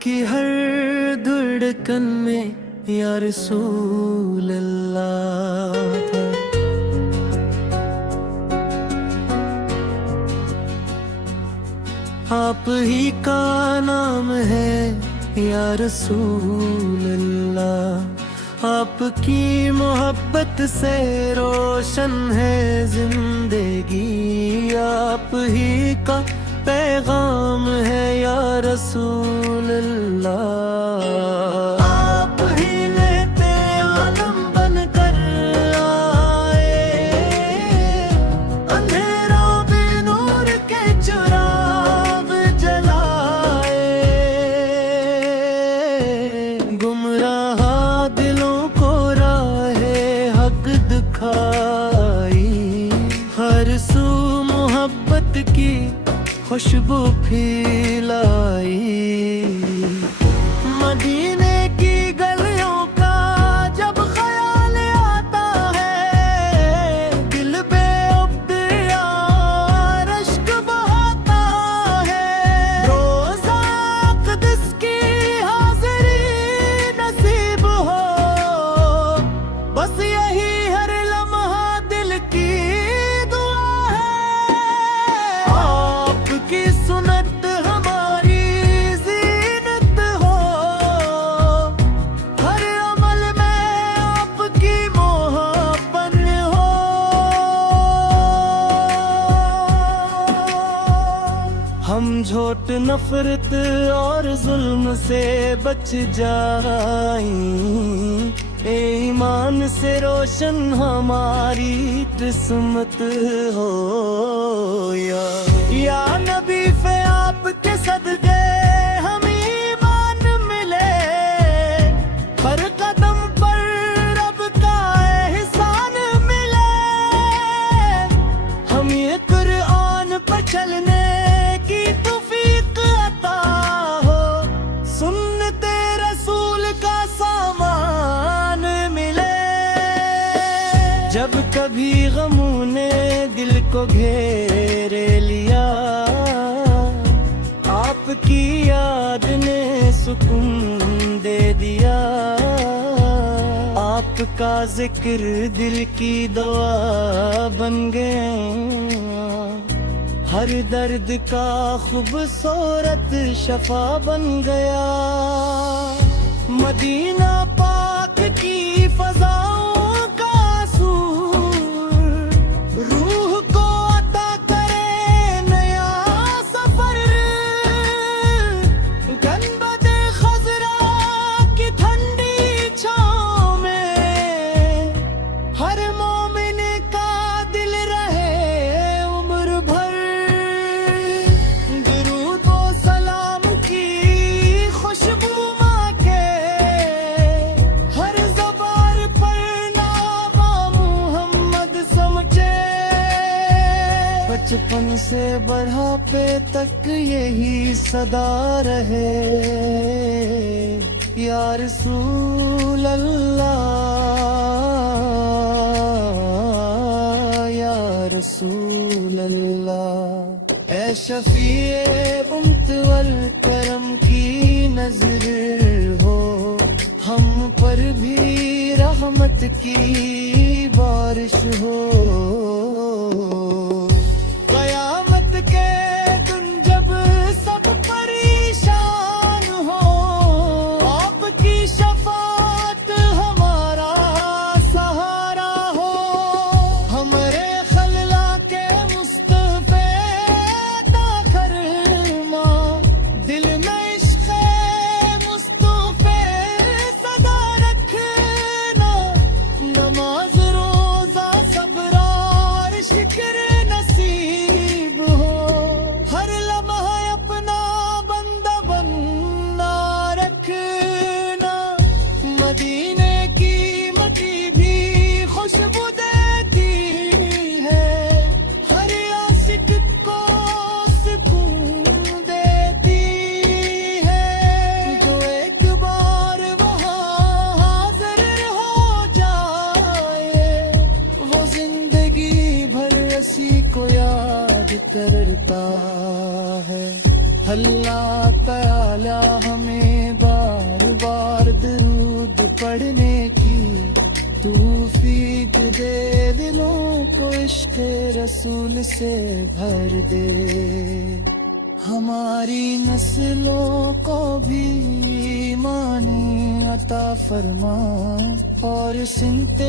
کی ہر دھڑکن میں یا رسول اللہ تھا۔ آپ ہی کا نام ہے یا رسول اللہ، آپ کی محبت سے روشن ہے زندگی، آپ ہی کا پیغام ہے یا رسول اللہ۔ آپ ہی نعمتِ عالم بن کر آئے، اندھیرا بھی نور کے چراغ جلائے، گمراہ دلوں کو راہ حق دکھائی، ہر سو محبت کی خوشبو پھیلائی۔ مدینے کی گلیوں کا جب خیال آتا ہے، دل بے اختیار اشک بہاتا ہے، روزہ اقدس کی حاضری نصیب ہو، بس یہی ہر لمحہ دل کی دعا ہے۔ آپ کی سنت ہماری زینت ہو، ہر عمل میں آپ کی محبت ہو۔ ہم جھوٹ نفرت اور ظلم سے بچ جائیں، ایمان سے روشن ہماری قسمت ہو، یا نبی فے آپ کے صدقے ہم ایمان ملے، ہر قدم پر رب کا احسان ملے، ہم یہ قرآن پر چلنے کی توفیق عطا ہو، سنت رسول کا سامان ملے۔ جب کبھی غموں نے دل کو گھیرے لیا، آپ کی یاد نے سکون دے دیا، آپ کا ذکر دل کی دوا بن گیا، ہر درد کا خوبصورت شفا بن گیا۔ مدینہ پاک کی فضاؤں کا سور روح کو عطا کرے نیا سفر، گنبد خضرا کی ٹھنڈی چھاؤں میں ہر مومن کا دل رہے عمر بھر، درود و سلام کی خوشبو ماں کے ہر زبان پر نام محمد سمجھے، بچپن سے بڑھاپے تک یہی صدا رہے، یا رسول اللہ، یا رسول اللہ۔ اے شفیع امت والکرم کی نظر ہو، ہم پر بھی رحمت کی بارش ہو، قیامت کے دن جب سب پریشان ہو، آپ کی شفاعت ہمارا سہارا ہو، ہمارے خللا کے مصطفی عطا فرما، دل میں عشق مصطفی سدا رکھنا، نماز روزہ صبر اور شکر نصیب ہو، ہر لمحہ اپنا بندہ بننا رکھنا، مدینے کی مٹی بھی خوشبو دیتی ہے، ہر عاشق کو سکون دیتی ہے، جو ایک بار وہاں حاضر ہو جائے، وہ زندگی بھر اسی کو یاد کرتا ہے۔ اللہ پیالہ ہمیں بار بار درود پڑھنے کی توفیق دے، دلوں کو عشق رسول سے بھر دے، ہماری نسلوں کو بھی ایمان عطا فرما، اور سنت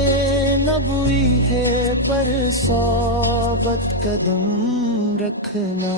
نبوی ہے پر صحبت قدم رکھنا۔